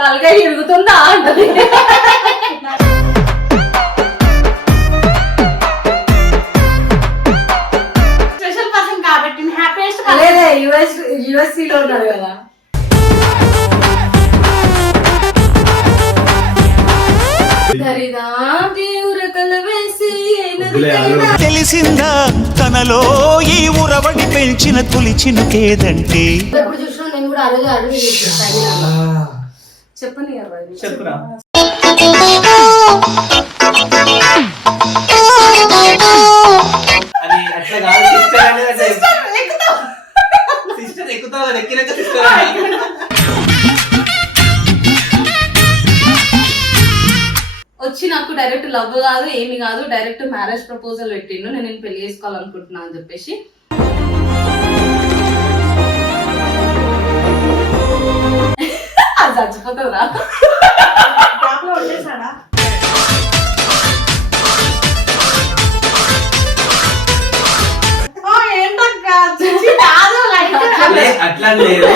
తలకాయ ఇరుగుతుందా అంటది. స్పెషల్ పర్సన్ కాబట్టి హ్యాపీయెస్ట్ లేదే యుఎస్ యుఎస్సి లో ఉన్నారు కదా. తెలిసిందా తనలో ఈ ఉరవడి పెంచిన తొలి చినుకేదంటే ఎప్పుడు చూసినా నేను కూడా అడుగు అడుగు చెప్పని చెప్పురా. అది అట్లా కాదు సిస్టర్ అనేది సిస్టర్ ఎక్కుతావు? అది ఎక్కినాక సిస్టర్ వచ్చి నాకు డైరెక్ట్ లవ్ కాదు ఏమి కాదు డైరెక్ట్ మ్యారేజ్ ప్రపోజల్ పెట్టిండు. నేను నేను పెళ్ళి చేసుకోవాలనుకుంటున్నా అని చెప్పేసి. అది చచ్చిపోతుందా వచ్చేసాడా చిచి కాదు అట్లా లేదు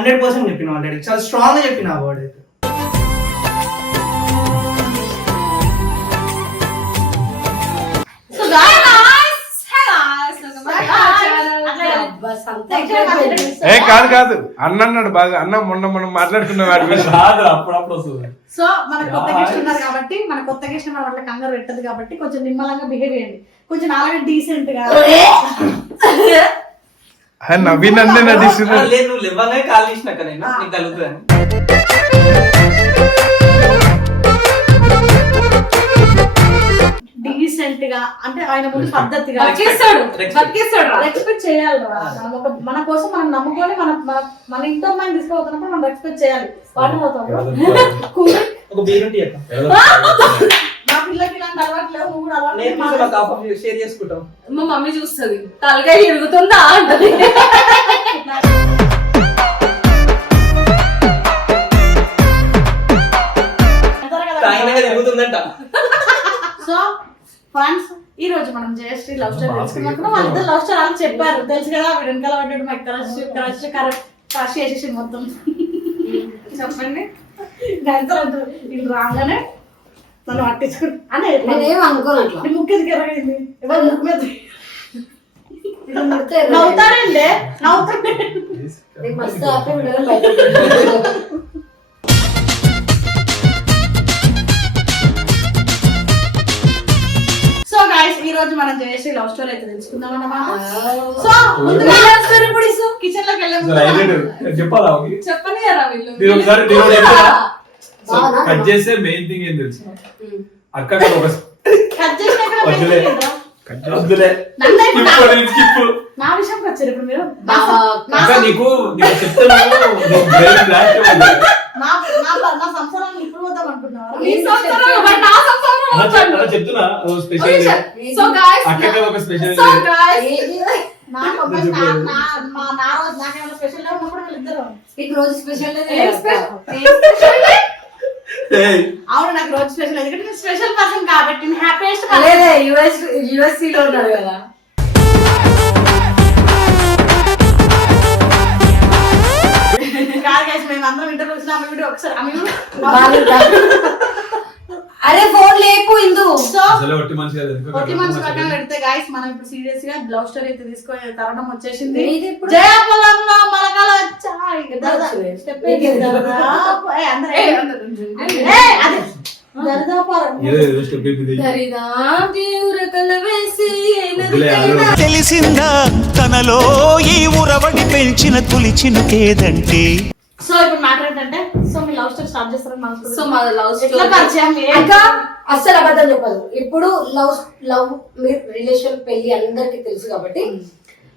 హండ్రెడ్ పర్సెంట్ చెప్పిన ఆల్రెడీ. చాలా స్ట్రాంగ్గా చెప్పిన ఆ వర్డ్ అయితే. ఏ కాదు కాదు. అన్న అన్నాడు బాగా. అన్న మొన్న మనం మాట్లాడుకున్న వాడి గురించి కాదు అప్పుడప్పుడు వస్తుంది. సో మన కొత్త గెస్ట్ ఉన్నారు కాబట్టి మన కొత్త గెస్ట్ మన వాళ్ళ కంగారు పెట్టదు కాబట్టి కొంచెం నిమ్మలంగా బిహేవ్ చేయండి. కొంచెం నాలుగు డీసెంట్గా. లేదు నువ్వు లేవగానే కాల్ చేసినాక నేను? నీకు తగ్గుతుంది డీసెంట్గా అంటే ఆయన ముందు పద్ధతిగా. బతికేస్తాడు బతికేస్తాడు రా. రెస్పెక్ట్ చేయాలి రా. మనం ఒక మన కోసం మనం నమ్ముకొని మన మన- మన ఇంట్లో మనం తీసుకోబోతున్నప్పుడు మనం రెస్పెక్ట్ చేయాలి. వాటి పోతాం ఒక బీరుంటి అక్క. మా షేర్ చేసుకుంటాం. మా మమ్మీ చూస్తుంది. తలకాయ ఇరుగుతుందా అంటది. సో ఫ్రెండ్స్ ఈ రోజు మనం జయశ్రీ లవ్ స్టోరీ తెలుసుకున్నాం వాళ్ళిద్దరు లవ్ స్టోరీ అని చెప్పారు. తెలుసు కదా వీడు వెనకాల పడ్డాడు మాకు క్రష్ క్రష్ క్రష్ చేసేసి మొత్తం. చెప్పండి. రాగానే నన్ను పట్టించుకుని అనే నేనేం అనుకోను అట్లా. నీ ముక్కు ఎందుకు ఎరగైంది ఎవరు ముక్కు మీద మస్తు హ్యాపీ సో గాయస్ ఈ రోజు మనం జయశ్రీ లవ్ స్టోరీ అయితే తెలుసుకుందాం అన్నమాట. సో ముందుగా కిచెన్లోకి వెళ్ళే అసలు హైలైట్ చెప్పాలా చెప్పని కదా వీళ్ళు? కట్ చేస్తే మెయిన్ థింగ్ ఏం తెలుసు? అక్క ఒక వద్దులే. నా- విషయంకి వచ్చారు ఇప్పుడు మీరు? అక్క నీకు నీకు చెప్తాను. అలా చెప్తున్నా. స్పెషల్ అక్క ఒక స్పెషల్ నాకు స్పెషల్ ఉన్నప్పుడు వీళ్ళిద్దరు? రోజు స్పెషల్ అవును నాకు రోజు స్పెషల్ ఎందుకంటే నేను స్పెషల్ పర్సన్ కాబట్టి హ్యాపీయెస్ట్ లేదే యుఎస్ యుఎస్సి లో ఉన్నారు కదా. కాదు మేము అందరం ఇంటర్వ్యూ వచ్చిన ఆమె వీడియో ఒకసారి ఆమె అరే ఫోన్ లేపు ఇందు. సో ఒట్టి మనిషి పక్కన మాట్లాడేది? పెడితే గాయస్ మనం ఇప్పుడు సీరియస్గా లవ్ స్టోరీ అయితే తీసుకునే తరుణం వచ్చేసింది? జయపొలంలో మొలకలు వచ్చాయి. తెలిసిందా తనలో ఈ ఉరవడి పెంచిన తొలి చినుకేదంటే సో ఇప్పుడు మ్యాటర్ ఏంటంటే సో మీ లవ్ స్టోరీ స్టార్ట్ చేస్తారని మనసు సో మా లవ్ ఎట్లా పరిచయం? ఇంకా అస్సలు అబద్ధం చెప్పదు. ఇప్పుడు లవ్ లవ్ మీ రిలేషన్ పెళ్ళి అందరికి తెలుసు కాబట్టి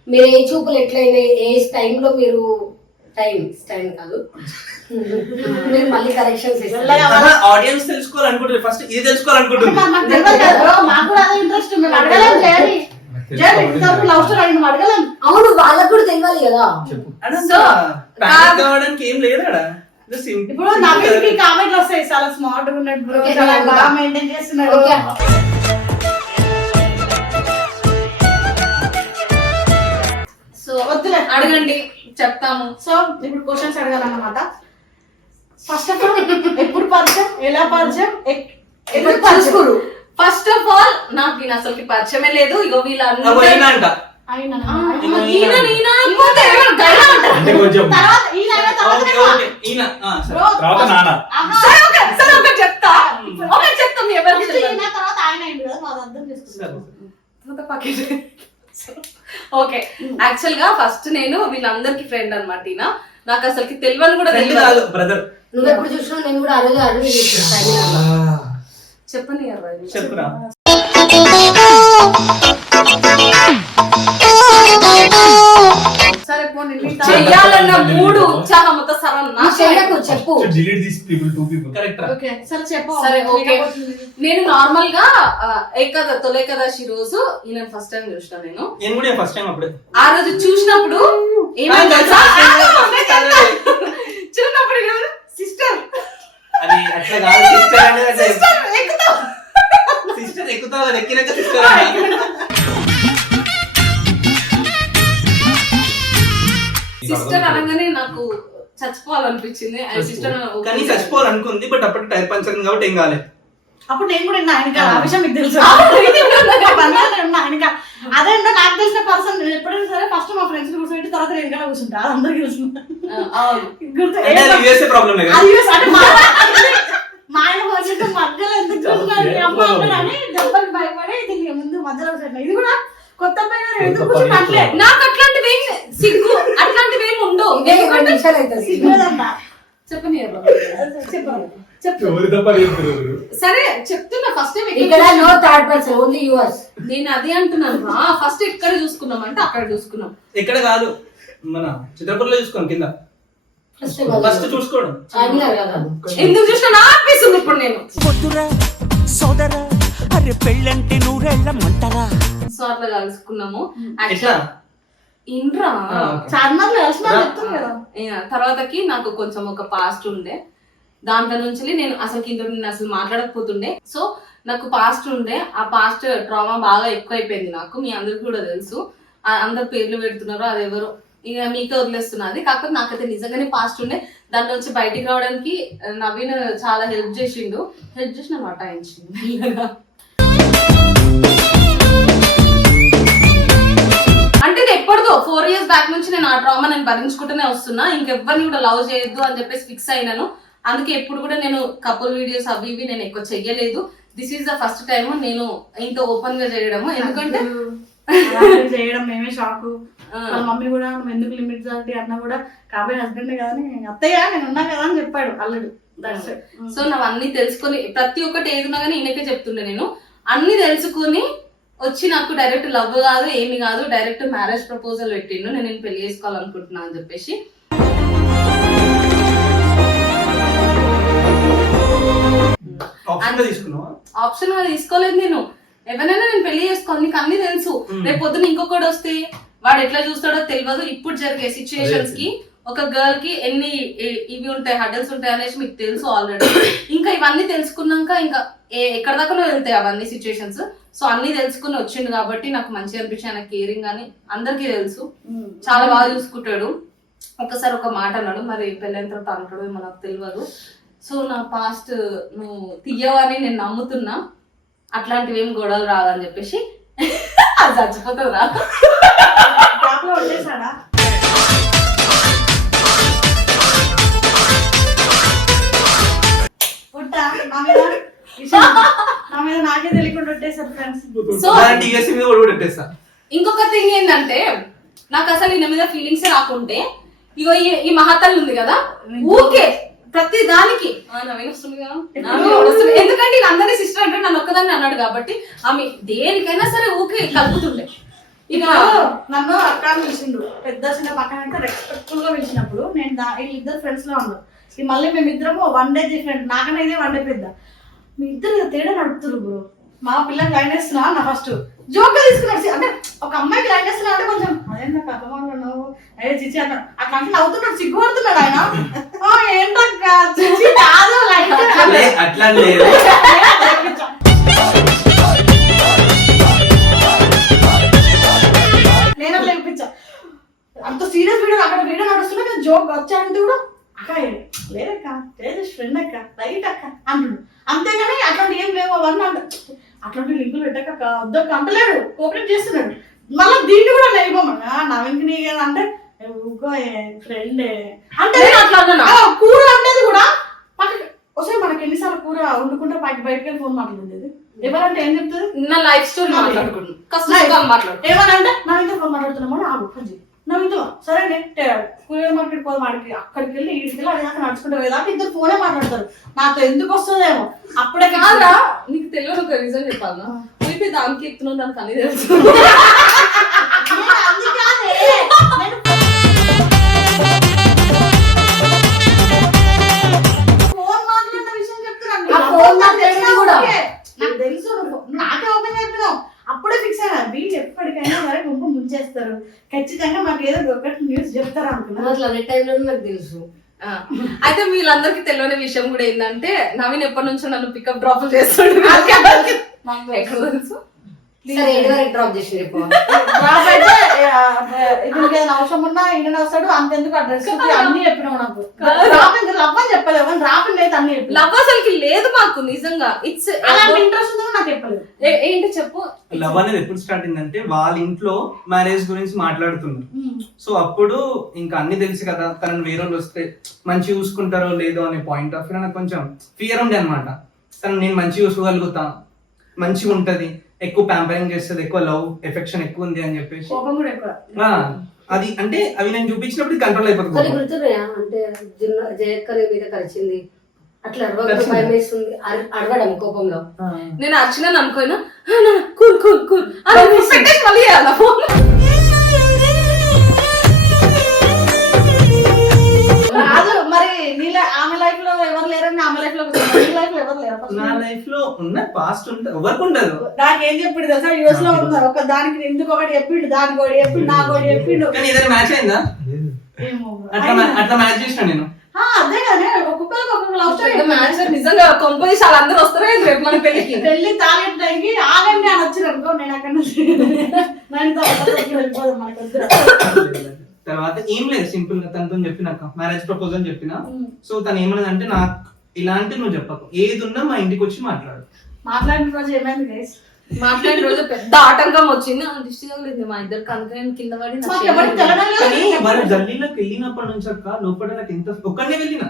మీరు ఏ చూపులు ఎట్లయినా ఏ టైంలో మీరు టైం టైం కాదు. మీరు మళ్ళీ కరెక్షన్స్ ఇస్తారు ఆడియన్స్ తెలుసుకోవాలనుకుంటారు ఫస్ట్ ఇది తెలుసుకోవాలనుకుంటుంది మాకు ఇంట్రెస్ట్ మేము లవ్ స్టోరీ అడగలేం అవును వాళ్ళకు కూడా తెలియాలి కదా. సో ప్యానిక్ కావడానికి ఏం లేదు అక్కడ ఇప్పుడు నవీన్కి కామెంట్లు వస్తాయి చాలా స్మార్ట్ బ్రో చాలా బాగా అడుగుతా. మెయింటైన్ చేస్తున్నాడు సో వద్దులే. అడగండి చెప్తాము. సో ఇప్పుడు క్వశ్చన్స్ అడగాలన్నమాట. ఫస్ట్ ఆఫ్ ఆల్ ఎప్పుడు పరిచయం? ఎలా పరిచయం? ఎందుకు పరిచయం? ఫస్ట్ ఆఫ్ ఆల్ నాకు ఈయన అసలుకి పరిచయమే లేదు. ఇగో వీళ్ళందరూ అంట. అయినా ఆ, ఈయన ఈయన అనుకుంటే ఎవరు గైడా అంటారు. అంటే? కొంచెం తర్వాత ఈయన అయిన తర్వాత ఓకే నేను- ఓకే ఈయన ఆ, సరే. Bro, తర్వాత నాన్న. ఆహా. సరే ఓకే సరే ఓకే చెప్తా. ఓకే చెప్తాం ఎవరికి First ఈయన తర్వాత ఆయన అయింది కదా వాళ్ళు అర్థం చేసుకున్నారు ఓకే యాక్చువల్గా ఫస్ట్ నేను వీళ్ళందరికి ఫ్రెండ్ అనమాట ఈయన. నాకు అసలుకి తెలియని కూడా తెలియదు. బ్రదర్ నువ్వు ఎప్పుడు చూసినా నేను కూడా ఆ రోజు అడుగు చేసిన చెప్పని చెప్పురా. సరే పోనీ నీ తర్వాత- చెయ్యాలన్న మూడు ఉత్సాహంతో సరన్ నా చెయ్యకు చెప్పు. రా. ఓకే సరే చెప్పు. సరే ఓకే. నేను నార్మల్గా ఆ, ఏకాద తొలేకాదశి రోజు ఈయన ఫస్ట్ టైం చూసిన నేను. నేను కూడా ఫస్ట్ టైం అప్పుడే. ఆ రోజు చూసినప్పుడు ఏమైంది తెలుసా? ఆ, చెప్తా. చూసినప్పుడు సిస్టర్ అది అట్లా కాదు సిస్టర్ అంటే సిస్టర్ ఎక్కుతావు సిస్టర్ ఎక్కుతావు అది ఎక్కినాక సిస్టర్ సిస్టర్ అనగానే నాకు చచ్చిపోవాలనిపించింది. సిస్టర్ కానీ చచ్చిపోవాలనుకుంది బట్ అప్పటి టైర్ పంచర్ కాబట్టి ఏం కాలే. అప్పుడు నేను కూడా ఉన్నా ఆయనకి ఆ విషయం మీకు తెలుసు. కూడా నేను ఉన్నా ఆయనకి అదే నాకు తెలిసిన పర్సన్ ఎప్పుడైనా సరే ఫస్ట్ మా ఫ్రెండ్స్ కూర్చోబెట్టి తర్వాత నేను ఇక్కడ కూర్చుంటా అది అందరికీ తెలుసు. అవును గుర్తు అంటే అది యూఎస్ఏ ప్రాబ్లం లేదు అది యూస్ అంటే మా ఆయన మధ్యలో ఎందుకు మీ అమ్మ అంటారని దెబ్బకి భయపడి దీనికి ముందు మధ్యలో ఇది కూడా కొత్త నాకు అట్లాంటివి ఏం సిగ్గు అట్లాంటివి ఏమి ఉండవు. చెప్పని సరే చెప్తున్నా ఫస్ట్ ఇక్కడ no third person only yours నేను అదే అంటున్నాను. ఫస్ట్ ఎక్కడ చూసుకున్నాం అంటే అక్కడ చూసుకున్నాం. ఎక్కడ కాదు మన చిత్రపూర్లో చూసుకోండి కింద. ఫస్ట్ చూసుకోవడం. ఎందుకు చూసినా నా ఇప్పుడు నేను. సోదరా అరే పెళ్ళంటే నూరెళ్ళమంటారా సో అట్లా కలుసుకున్నాము. కలిసిన చెప్తాను కదా. ఆ, తర్వాతకి నాకు కొంచెం ఒక పాస్ట్ ఉండే. దాంట్లో నుంచి నేను అసలు కింద నేను అసలు మాట్లాడకపోతుండే. సో నాకు పాస్ట్ ఉండే. ఆ పాస్ట్ ట్రామా బాగా ఎక్కువైపోయింది నాకు. మీ అందరికి కూడా తెలుసు. ఆ అందరు పేర్లు పెడుతున్నారు అది ఎవరు. ఇక మీకే వదిలేస్తున్నది. కాకపోతే నాకైతే నిజంగానే పాస్ట్ ఉండే. దాని నుంచి బయటికి రావడానికి నవీన్ చాలా హెల్ప్ చేసిండు. హెల్ప్ చేసిన మాట అంటే ఇది ఎప్పటిదో ఫోర్ ఇయర్స్ బ్యాక్ నుంచి నేను ఆ ట్రామా నేను భరించుకుంటూనే వస్తున్నా. ఇంకెవ్వరిని కూడా లవ్ చేయొద్దు అని చెప్పేసి ఫిక్స్ అయినాను. అందుకే ఎప్పుడు కూడా నేను కపుల్ వీడియోస్ అవి ఇవి నేను ఎక్కువ చెయ్యలేదు. This is the first time నేను ఇంత ఓపెన్గా చేయడము. ఎందుకంటే చేయడం మేమే షాకు వాళ్ళ మమ్మీ కూడా నువ్వు ఎందుకు లిమిట్ దాటి అన్న కూడా కాబోయే హస్బెండ్ కదా అత్తయ్య నేను ఉన్నా కదా అని చెప్పాడు అల్లుడు. సో నాకు అన్ని తెలుసుకొని ప్రతి ఒక్కటి ఏది ఉన్నా కానీ ఈయనకే చెప్తుండే నేను. అన్ని తెలుసుకొని వచ్చి నాకు డైరెక్ట్ లవ్ కాదు ఏమి కాదు డైరెక్ట్ మ్యారేజ్ ప్రపోజల్ పెట్టిండు నేను నేను పెళ్ళి చేసుకోవాలనుకుంటున్నా అని చెప్పేసి. ఆప్షన్గా తీసుకోలేదు నేను. ఎవరైనా నేను పెళ్ళి చేసుకోవాలి నీకు అన్ని తెలుసు. మ్మ్. రేపు పొద్దున ఇంకొకటి వస్తే వాడు ఎట్లా చూస్తాడో తెలియదు. ఇప్పుడు జరిగే సిచ్యుయేషన్స్కి ఒక గర్ల్కి ఎన్ని ఇవి ఉంటాయి హడల్స్ ఉంటాయి అనేసి మీకు తెలుసు ఆల్రెడీ ఇంకా ఇవన్నీ తెలుసుకున్నాక ఇంకా ఎక్కడ దాకా వెళ్తాయి అవన్నీ సిచ్యుయేషన్స్ సో అన్ని తెలుసుకుని వచ్చిండు కాబట్టి నాకు మంచిగా అనిపించింది. ఆయన కేరింగ్ అని అందరికీ తెలుసు. చాలా బాగా చూసుకుంటాడు. ఒకసారి ఒక మాట అన్నాడు. మరి పెళ్ళైన తర్వాత అంటాడు ఏమో నాకు తెలియదు సో నా పాస్ట్ నువ్వు తీయవని నేను నమ్ముతున్నా. అట్లాంటివి ఏం గొడవలు రాదని చెప్పేసి అది చచ్చిపోతుంది? రా నా మీద నాకే తెలియకుండా ఫ్రెండ్స్ సో అలాంటి యూఎస్ఏ మీద కూడా పెట్టేస్తా ఇంకొక థింగ్ ఏంటంటే నాకు అసలు ఈయన మీద ఫీలింగ్స్ రాకుంటే ఇగో ఈ ఈ మహాతల్లి ఉంది కదా ఊకే ప్రతి దానికి. ఆ, నవీన్ వస్తుంది కదా. నవీన్ వస్తుంది. ఎందుకంటే ఈయన అందరి సిస్టర్ అంటే నన్ను ఒక్కదాన్ని అన్నాడు కాబట్టి ఆమె దేనికైనా సరే ఊకే కలుపుతుండే. ఇక నన్ను అక్క అని పిలిచిండు. పెద్ద చిన్న పక్కన అయితే రెస్పెక్ట్ఫుల్గా పిలిచినప్పుడు నేను దా- వీళ్ళిద్దరు ఫ్రెండ్స్లో ఉన్నాం ఈ మళ్ళీ మేమిద్దరము వన్ డే డిఫరెంట్ నాకనే ఇదే వన్ డే పెద్ద. మీ ఇద్దరు తేడా నడుపుతురు బ్రో. మా పిల్లలు లైన్ వేస్తున్నా నా ఫస్ట్ జోక్ తీసుకున్నాడు అంటే ఒక అమ్మాయికి లైన్ చేస్తున్నాడు అంటే కొంచెం అదేందా కథమాలు నువ్వు ఏ చిచి అన్న. అట్లా అంటే నవ్వుతున్నాడు సిగ్గుపడుతున్నాడు ఆయన. "ఆ, ఏంటక్క చిచి కాదు లైన్ అట్లే అట్లా లేదు. నేను అంత సీరియస్ వీడియో అక్కడ వీడియో నడుస్తున్నా జోక్ వచ్చాడంటే కూడా అక్క లేదక్క ఫ్రెండ్ అక్క రైట్ అక్క అంటుడు. అంతేగాని అట్లాంటి ఏం లేవు అవన్నీ అంట అట్లాంటి లింకులు పెట్టక వద్దక్క అంటలేడు కోఆపరేట్ చేస్తున్నాడు. మళ్ళీ దీన్ని కూడా లేవమ్మా నవీన్కి నీ కదా అంటే ఊకో ఫ్రెండ్ అంటే అట్లా? ఆ, కూర అనేది కూడా వస్తే మనకి ఎన్నిసార్లు కూర వండుకుంటే పైకి బయటకి ఫోన్ మాట్లాడుతుంది ఎవరంటే ఏం చెప్తుంది నా లైఫ్ స్టోరీ మాట్లాడుకున్నాను కష్టం మాట్లాడు. ఏమని అంటే నవీన్తో ఫోన్ మాట్లాడుతున్నాము ఆగు కొంచెం నవీన్తో సరే కూరగాయల మార్కెట్ పోదాం ఆడికి అక్కడికి వెళ్ళి ఈడికి వెళ్ళి అడిగాక నడుచుకుంటూ పోయేదాకా ఇద్దరు ఫోనే మాట్లాడతారు. నాతో ఎందుకు వస్తుందేమో. అప్పుడే కాదా నీకు తెలియదు ఒక రీజన్ చెప్పాలా పోయి దానికి ఎక్కుతున్నావు దానికి అన్ని తెలుసు. అప్పుడే ఫిక్స్ అయినా వీళ్ళు ఎప్పటికైనా సరే గుంపు ముంచేస్తారు. ఖచ్చితంగా మాకు ఏదో ఒకటి న్యూస్ చెప్తారు అనుకున్నా అట్లా అనే టైంలో నాకు తెలుసు. అయితే వీళ్ళందరికీ తెలియని విషయం కూడా ఏంటంటే నవీన్ ఎప్పటి నుంచో నన్ను పికప్ డ్రాప్ చేస్తాడు. ఎక్కడ తెలుసు? అవసరం ఉన్నా ఇండియన్ వస్తాడు అంతెందుకు అడ్రస్ అన్ని చెప్పినావు నాకు. లవ్ అని చెప్పలేవు కానీ డ్రాప్ అయితే అన్ని చెప్పిన లవ్ అసలుకి లేదు మాకు నిజంగా. ఇట్స్ అలాంటి ఇంట్రెస్ట్ ఉందో నాకు చెప్పలేదు. ఏంటి చెప్పు? లవ్ అనేది ఎప్పుడు స్టార్ట్ అయిందంటే వాళ్ళ ఇంట్లో మ్యారేజ్ గురించి మాట్లాడుతున్నారు. సో అప్పుడు ఇంకా అన్ని తెలుసు కదా తనని వేరే వాళ్ళు వస్తే మంచి చూసుకుంటారో లేదో అనే పాయింట్ ఆఫ్ వ్యూ నాకు కొంచెం ఫియర్ ఉండే అనమాట తను నేను మంచి చూసుకోగలుగుతా మంచిగా ఉంటది. ఎక్కువ ప్యాంపరింగ్ చేస్తుంది ఎక్కువ లవ్ ఎఫెక్షన్ ఎక్కువ ఉంది అని చెప్పేసి. కోపం కూడా ఎక్కువ. ఆ, అది అంటే అవి నేను చూపించినప్పుడు కంట్రోల్ కొన్ని అయిపోతుంది గుర్తున్నాయా? అంటే జున్న మీద కలిసింది అట్లా అరవక? భయం వేస్తుంది. అర- అరవడం కోపంలో. నేను అర్చన అనుకోయినా కూల్ కూల్ కూల్. మళ్ళీ చేయాలా రాదు మరి నీళ్ళ ఆమె లైఫ్లో ఎవరు లేరని ఆమె లైఫ్లో నీ లైఫ్లో ఎవరు నా లైఫ్లో ఉన్న పాస్ట్ ఉంటుంది ఎవరికి ఉండదు నాకు ఏం చెప్పిండు తెలుసా? యూఎస్లో ఉన్నారు. ఒక దానికి ఎందుకు ఒకటి చెప్పిండు? దానికి ఒకటి చెప్పిండు నాకు ఒకటి చెప్పిండు. కానీ ఏదైనా మ్యాచ్ అయిందా? ఏమో. అట్లా అట్లా మ్యాచ్ చేసిన నేను? ఆ, అదే కదా ఒక్కొక్కరికి ఒక్కొక్క లవ్ స్టోరీ పెద్ద మ్యాచ్ నిజంగా వస్తారే రేపు మన పెళ్ళికి? పెళ్ళి తాగేట్ టైంకి ఆగండి అని వచ్చారు అనుకో నేను అక్కడ నుంచి నేను తర్వాత వెళ్ళిపోదాం మనకు వద్దు. తర్వాత ఏం లేదు సింపుల్గా తనతో చెప్పినాక మ్యారేజ్ ప్రపోజల్ చెప్పిన. సో తను ఏమన్నదంటే నాకు ఇలాంటి నువ్వు చెప్పకు. ఏది ఉన్నా మా ఇంటికి వచ్చి మాట్లాడు. మాట్లాడిన రోజు ఏమైంది గైస్ మాట్లాడిన రోజు పెద్ద ఆటంకం వచ్చింది. దిష్టి తగిలింది. మా ఇద్దరు కనుక నేను కింద పడి. వాళ్ళు జల్లీలోకి వెళ్ళినప్పటి నుంచి అక్క లోపల నాకు ఎంత ఒక్కడినే వెళ్ళిన.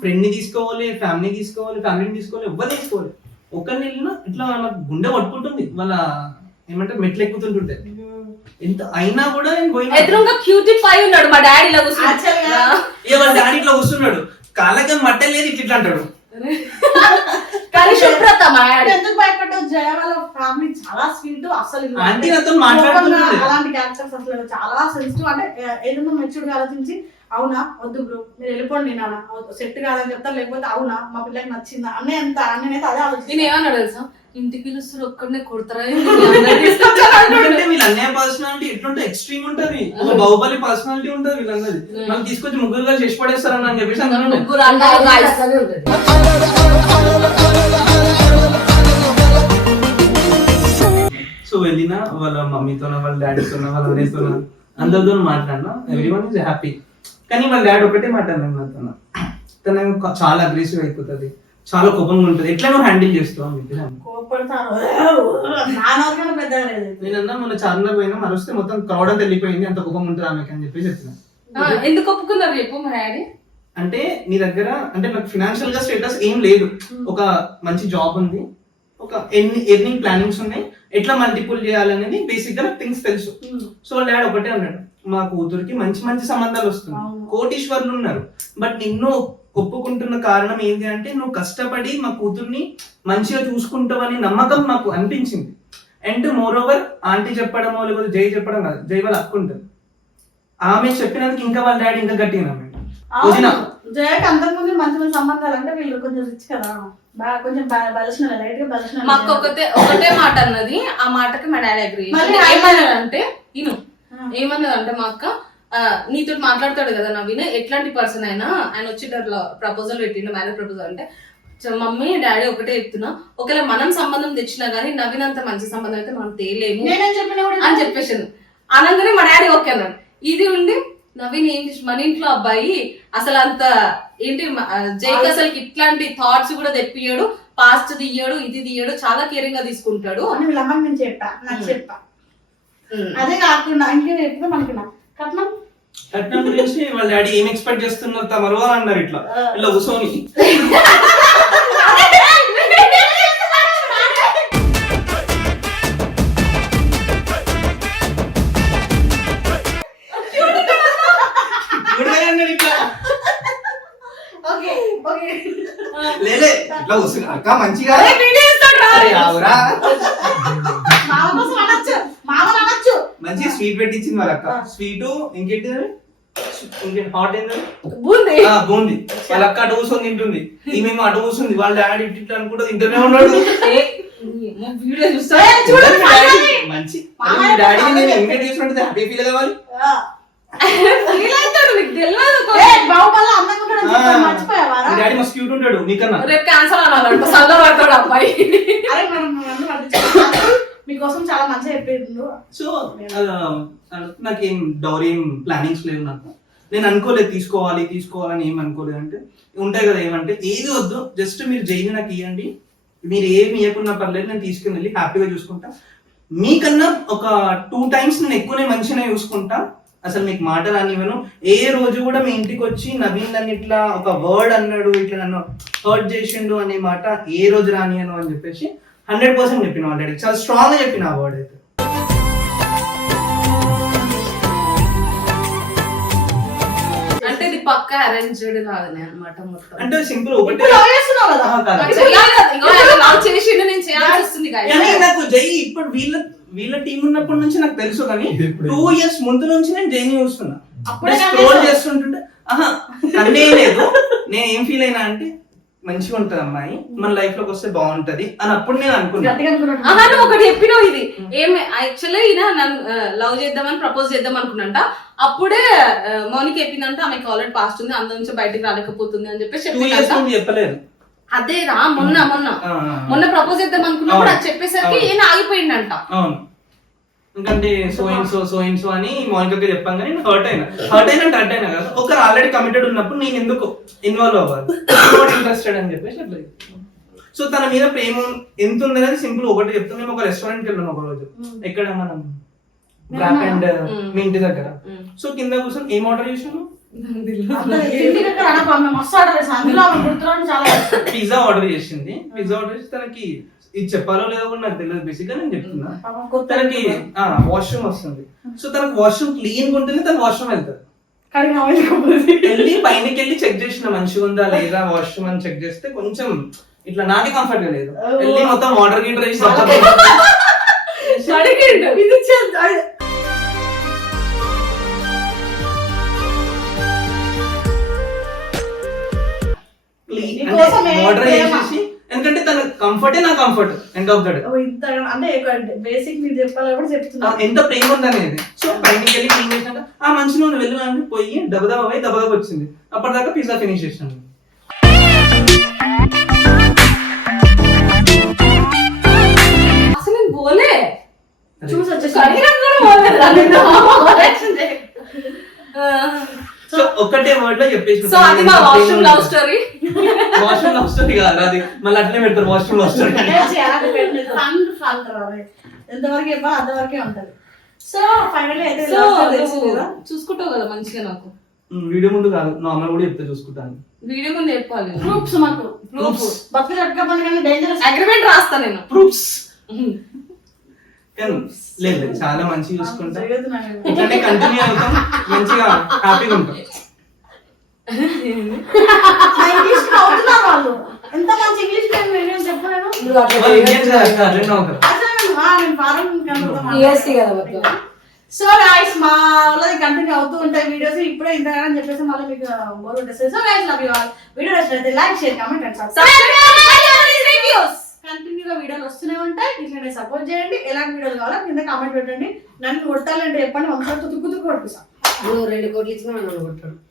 ఫ్రెండ్ని తీసుకోవాలి ఫ్యామిలీ తీసుకోవాలి ఫ్యామిలీని తీసుకోవాలి ఎవరు తీసుకోవాలి. ఒక్కరిని వెళ్ళినా ఇట్లా నాకు గుండె పట్టుకుంటుంది. వాళ్ళ ఏమంటారు మెట్లు ఎక్కుతుంటుంటే ఎంత అయినా కూడా నేను పోయినా. ఎదురుగా క్యూటీ పై ఉన్నాడు. మా డాడీ ఇలా వాళ్ళ డాడీ ఇట్లా కూర్చున్నాడు. కాళ్ళకి మట్టం లేదు ఇట్లా ఇట్లా అంటాడు. కానీ శుభ్రత మా డాడీ. ఎందుకు భయపడ్డావు? జయ వాళ్ళ ఫ్యామిలీ చాలా స్వీట్ అసలు ఆంటీ నాతో మాట్లాడుతుంది. కోపంగా అలాంటి క్యారెక్టర్స్ అసలు చాలా సెన్సిటివ్ అంటే ఏదైనా మెచ్యూర్డ్ ఆలోచించి అవునా వద్దు బ్రో మీరు వెళ్ళిపోండి నాన్న. సెట్ కాదని చెప్తారు లేకపోతే అవునా మా పిల్లకి నచ్చిందా? అన్నీ ఎంత నేనైతే అదే నేను ఆలోచించి ఏమన్నాడు తెలుసా? ఇంటికి పిలుస్తారు ఒక్కడనే కొడతారా? వీళ్ళ అన్నయ్య పర్సనాలిటీ ఎట్లుంటే ఎక్స్ట్రీమ్ ఉంటది. ఒక బాహుబలి పర్సనాలిటీ ఉంటది వీళ్ళందరి మనం తీసుకొచ్చి ముగ్గురుగా చేసి పడేస్తారని అని చెప్పేసి సో వెళ్ళిన వాళ్ళ మమ్మీతో వాళ్ళ డాడీతో వాళ్ళ అన్నయ్యతో అందరితో మాట్లాడినా ఎవ్రీ వన్ ఇస్ హ్యాపీ కానీ వాళ్ళ డాడీ ఒకటే మాట్లాడినాను నాతో తను. చాలా అగ్రెసివ్ అయిపోతుంది. చాలా కోపంగా ఉంటుంది. ఎట్లా నువ్వు హ్యాండిల్ లేదు. నేనన్నా మన చార్మినార్ పోయినా మరొస్తే మొత్తం క్రౌడ్ అంతా వెళ్ళిపోయింది అంత కోపం ఉంటుంది ఆమెకి అని చెప్పి చెప్పిన. ఎందుకు ఒప్పుకున్నారు చెప్పు మా డాడీ? అంటే నీ దగ్గర అంటే నాకు ఫినాన్షియల్గా స్టేటస్ ఏం లేదు. ఒక మంచి జాబ్ ఉంది. ఒక ఎన్ని ఎర్నింగ్ ప్లానింగ్స్ ఉన్నాయి. ఎట్లా మల్టిపుల్ చేయాలనేది బేసిక్గా నాకు థింగ్స్ తెలుసు. సో వాళ్ళ డాడీ ఒకటే అన్నాడు. మా కూతురికి మంచి మంచి సంబంధాలు వస్తున్నాయి. కోటీశ్వర్లు ఉన్నారు. బట్ నిన్ను ఒప్పుకుంటున్న కారణం ఏంటి అంటే నువ్వు కష్టపడి మా కూతుర్ని మంచిగా చూసుకుంటావని నమ్మకం నాకు అనిపించింది. అండ్ మోర్ ఓవర్ ఆంటీ చెప్పడమో లేకపోతే జై చెప్పడం కాదు జై వాళ్ళ హక్కు ఉంటుంది. ఆమె చెప్పినందుకు ఇంకా వాళ్ళ డాడీ ఇంకా గట్టిగా నమ్మాడు. వదిన. జయకి అంతకుముందు మంచి మంచి సంబంధాలు అంటే వీళ్ళు కొంచెం రిచ్ కదా. బాగా కొంచెం బలసిన లైట్గా బలసిన మాకు ఒకటే ఒకటే మాట అన్నది ఆ మాటకి మా డాడీ అగ్రి మళ్ళీ ఏమన్నదంటే ఇను ఆ. ఏమన్నదంటే మా అక్క నీతో మాట్లాడతాడు కదా నవీన్ ఎట్లాంటి పర్సన్ అయినా ఆయన వచ్చి ప్రపోజల్ పెట్టిండు మ్యారేజ్ ప్రపోజల్ అంటే "చ- మమ్మీ డాడీ ఒకటే చెప్తున్నా. ఒకవేళ మనం సంబంధం తెచ్చినా గానీ నవీన్ అంత మంచి సంబంధం అయితే మనం తేలేము. అని చెప్పేసింది అనగానే మా డాడీ ఓకే అన్నాడు. ఇది ఉండి నవీన్ ఏం చేసి మన ఇంట్లో అబ్బాయి అసలు అంత ఏంటి జైక్ అసలు ఇట్లాంటి థాట్స్ కూడా తెప్పియడు పాస్ట్ తీయడు ఇది తీయడు చాలా కేరింగ్గా తీసుకుంటాడు. చెప్పా. చెప్పా. అదే కాకుండా ఇంకేం అనుకున్నా కట్నం. కట్నం గురించి వాళ్ళ డాడీ ఏం ఎక్స్పెక్ట్ చేస్తున్నారు తమరు అని అన్నారు ఇట్లా. ఇట్లా. ఓకే లేలే ఇట్లా అక్క మంచిగా అరే ఆవురా. మామ కోసం అనొచ్చు మామని అనొచ్చు మంచి స్వీట్ పెట్టించింది మరి అక్క. స్వీట్ ఇంకేంటి ఇంకేంటి హాట్ ఏంటది? బూంది. ఆ, బూంది. వాళ్ళ అక్క అటు కూర్చొని తింటుంది. ఈమెమో అటు కూర్చుంది వాళ్ళ డాడీ అనుకుంటూ తింటూనే ఉన్నాడు. వీడియో చూస్తా. డాడీ. మంచి. నేను చేసినట్టు హ్యాపీ ఫీల్ కావాలి? మస్తు క్యూట్ ఉంటాడు నీకన్నా రేపు క్యాన్సర్ అనాలంట సల్ల పడతాడు అబ్బాయి. మీకోసం చాలా మంచిగా చెప్పిండు సో నాకేం డౌరీ ఏం ప్లానింగ్స్ లేవు నాకు. నేను అనుకోలేదు తీసుకోవాలి తీసుకోవాలని ఏం అనుకోలేదు అంటే ఉంటాయి కదా ఏమంటే ఏది వద్దు జస్ట్ మీరు జైలు నాకు ఇవ్వండి మీరు ఏమి ఇవ్వకున్నా పర్లేదు నేను తీసుకుని వెళ్ళి హ్యాపీగా చూసుకుంటా. మీకన్నా ఒక టూ టైమ్స్ నేను ఎక్కువనే మంచిగా చూసుకుంటా. అసలు మీకు మాట రానివ్వను ఏ రోజు కూడా మీ ఇంటికి వచ్చి నవీన్ నన్ను ఇట్లా ఒక వర్డ్ అన్నాడు ఇట్లా నన్ను హర్ట్ చేసిండు అనే మాట ఏ రోజు రానియను అని చెప్పేసి హండ్రెడ్ పర్సెంట్ చెప్పిన ఆల్రెడీ. చాలా స్ట్రాంగ్గా చెప్పిన ఆ వర్డ్ అయితే. అంటే ఇది పక్క అరేంజ్డ్ మొత్తం. అంటే సింపుల్ ఒకటే. చేసిండు నేను చేయాల్సి వస్తుంది నాకు జై ఇప్పుడు వీళ్ళ వీళ్ళ టీం ఉన్నప్పటి నుంచి నాకు తెలుసు కానీ టూ ఇయర్స్ ముందు నుంచి నేను జైని చూస్తున్నా. అప్పుడే స్క్రోల్. చేస్తుంటుంటే ఆహా కన్నే లేదు. నేను ఏం ఫీల్ అయినా అంటే మంచిగా ఉంటది అమ్మాయి. మన లైఫ్లోకి వస్తే బాగుంటది అని అప్పుడు నేను అనుకున్నా. గట్టిగా అనుకున్నాడు. ఆహా నువ్వు ఒకటి చెప్పినావు ఇది. ఏమి యాక్చువల్లీ ఈయన నన్ను లవ్ చేద్దామని ప్రపోజ్ చేద్దాం అనుకున్నంట. అప్పుడే మౌనికి చెప్పిందంట ఆమెకి ఆల్రెడీ పాస్ట్ ఉంది అందు నుంచి బయటికి రాలేకపోతుంది అని చెప్పేసి చెప్పలేదు. అదేరా మొన్న మొన్న. ఆ, మొన్న ప్రపోజ్ చేద్దాం అనుకున్నప్పుడు. అది చెప్పేసరికి. ఈయన ఆగిపోయిందంట అవును. ఎందుకంటే so in so so in so అని మౌనికకి చెప్పాను కానీ హర్ట్ అయినా. హర్ట్ అయినా హర్ట్ అయినా కదా. ఒకరు ఆల్రెడీ కమిటెడ్ ఉన్నప్పుడు నేను ఎందుకు ఇన్వాల్వ్ అవ్వాలి? నాట్ ఇంట్రెస్టెడ్ అని చెప్పేసి అట్లా సో తన మీద ప్రేమ ఎంత ఉందనేది సింపుల్ ఒకటి చెప్తాం. మేము ఒక రెస్టారెంట్కి వెళ్ళాం ఒక రోజు ఎక్కడ మనం? బ్రాక్ అండ్ మ్మ్. మీ ఇంటి దగ్గర. సో కింద కూర్చొని ఏం ఆర్డర్ చేసాను. పిజ్జా ఆర్డర్ చేసింది. పిజ్జా ఆర్డర్ చేసి తనకి ఇది చెప్పాలో లేదో కూడా నాకు తెలియదు. బేసిక్గా నేను చెప్తున్నా. తనకి వాష్రూమ్ వస్తుంది. సో తనకు వాష్రూమ్ క్లీన్ ఉంటేనే తన వాష్రూమ్ లేకపోతే. వెళ్ళి పైనకి వెళ్ళి చెక్ చేసిన మంచిగా ఉందా లేదా వాష్రూమ్ అని చెక్ చేస్తే కొంచెం ఇట్లా నాకే కంఫర్ట్గా లేదు. వెళ్ళి మొత్తం వాటర్ గీటర్ వేసి వాటర్. వేసేసి ఎందుకంటే తన కంఫర్టే నా కంఫర్ట్ ఎండ్ ఆఫ్ ఇంత అంటే బేసిక్ నీకు చెప్పాలి కూడా చెప్తున్నా. ఎంత ప్రేమ ఉందనేది. సో పైనకి వెళ్ళి క్లీన్ చేసినాక ఆ మంచి నువ్వు వెళ్ళు అంటే పోయి దబదబ పోయి దబదబ వచ్చింది. అప్పటిదాకా పిజ్జా ఫినిష్ చేసినాను. అసలు పోలే చూసి వచ్చేసి ఒక్కటే వర్డ్లో చెప్పేసి సో అది మా washroom love story washroom love story కాదు అది మళ్ళీ అట్లే పెడతారు washroom love story fun fun ఎంతవరకు చెప్పాలి అంతవరకే ఉంటది. సో ఫైనల్ అయితే సో లో. చూసుకుంటావు కదా మంచిగా నాకు? వీడియో ముందు కాదు నార్మల్ కూడా చెప్తే చూసుకుంటాను. వీడియో ముందు చెప్పాలి. ప్రూఫ్స్ మాకు. ప్రూఫ్ బతుకు చట్టకపోయినా కానీ డేంజరస్ అగ్రిమెంట్ రాస్తా నేను. ప్రూఫ్స్ లేదు లేదు చాలా మంచిగా చూసుకుంటా. ఇట్లానే కంటిన్యూ అవుతాం. మంచిగా హ్యాపీగా ఉంటాం. ఇంగ్లీష్ అవుతున్నారు వాళ్ళు. ఎంత మంచి ఇంగ్లీష్ నేను చెప్పు నేను నువ్వు అట్లా వాళ్ళు ఇండియన్స్ కదా అట్లనే అవుతారు అసలు నేను- ఆ, నేను ఫారెన్ కంట్రీలో యూఎస్సీ కదా మొత్తం. సో గాయస్ మా వాళ్ళది కంటిన్యూ అవుతూ ఉంటాయి వీడియోస్ ఇప్పుడే ఇంతగా అని చెప్పేసి మళ్ళీ మీకు బోర్ ఉంటుంది so guys love you all video నచ్చినట్లయితే like share comment and subscribe కంటిన్యూగా వీడియోలు వస్తూనే ఉంటాయి. ఇట్లనే సపోర్ట్ చేయండి. ఎలాంటి వీడియోలు కావాలో కింద కామెంట్ పెట్టండి. నన్ను కొట్టాలంటే చెప్పండి. ఒకసారి తుక్కు తుక్కు కొట్టిస్తాం నువ్వు రెండు కోట్లు ఇచ్చినా నన్ను కొట్టాడు